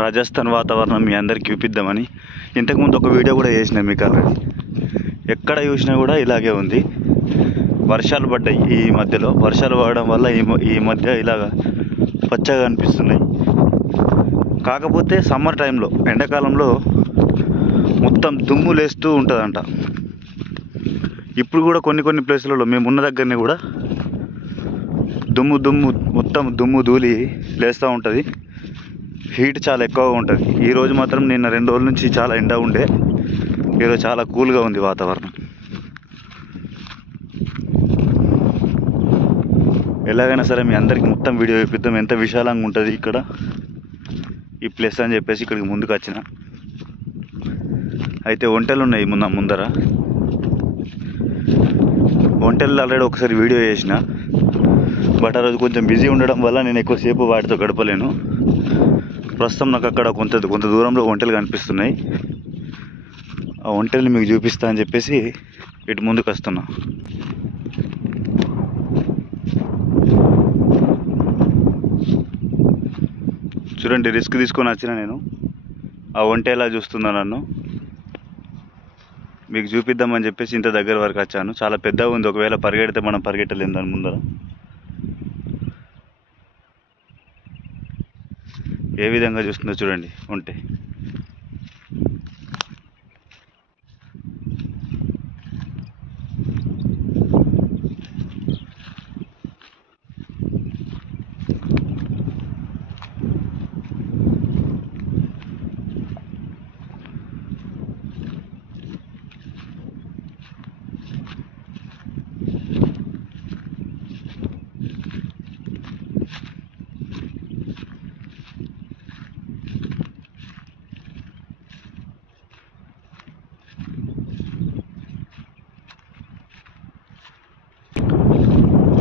రాజస్థాన్ వాతావరణం మీ అందరికి చూపిద్దామని ఇంతకుముందు ఒక వీడియో కూడా చేసిన మీకు ఆల్రెడీ. ఎక్కడ చూసినా కూడా ఇలాగే ఉంది. వర్షాలు పడ్డాయి ఈ మధ్యలో. వర్షాలు పడడం వల్ల ఈ మధ్య ఇలాగ పచ్చగా అనిపిస్తున్నాయి. కాకపోతే సమ్మర్ టైంలో, ఎండాకాలంలో మొత్తం దుమ్ము లేస్తూ ఉంటుందంట. ఇప్పుడు కూడా కొన్ని ప్లేసులలో మేము ఉన్న దగ్గరనే కూడా మొత్తం దుమ్ము ధూళి లేస్తూ ఉంటుంది. హీట్ చాలా ఎక్కువగా ఉంటుంది. ఈరోజు మాత్రం నిన్న 2 రోజుల నుంచి చాలా ఎండ ఉండే, ఈరోజు చాలా కూల్గా ఉంది వాతావరణం. ఎలాగైనా సరే మీ అందరికి మొత్తం వీడియో చూపిద్దాం, ఎంత విశాలంగా ఉంటుంది ఇక్కడ ఈ ప్లేస్ అని చెప్పేసి ఇక్కడికి ముందుకు వచ్చిన. అయితే ఒంటెలు ఉన్నాయి ముందర. ఒంటెలు ఆల్రెడీ ఒకసారి వీడియో చేసిన, బట్ ఆ రోజు కొంచెం బిజీ ఉండడం వల్ల నేను ఎక్కువసేపు వాటితో గడపలేను. ప్రస్తుతం నాకు అక్కడ కొంత దూరంలో ఒంటెలు కనిపిస్తున్నాయి. ఆ ఒంటెల్ని మీకు చూపిస్తా అని చెప్పేసి ఇటు ముందుకు వస్తున్నా. చూడండి, రిస్క్ తీసుకొని వచ్చిన నేను. ఆ ఒంటె ఎలా చూస్తుందో నన్ను మీకు చూపిద్దామని చెప్పేసి ఇంత దగ్గర వరకు వచ్చాను. చాలా పెద్దగా ఉంది, ఒకవేళ పరిగెడితే మనం పరిగెట్టలేము దాని ముందర. ఏ విధంగా చూస్తుందో చూడండి ఒంటె.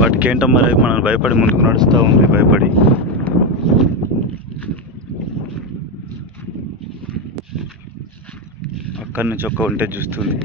వాటికి ఏంటో మరి మనల్ని భయపడి ముందుకు నడుస్తూ ఉంది. భయపడి అక్కడి నుంచి ఒక్క ఒంటె చూస్తుంది.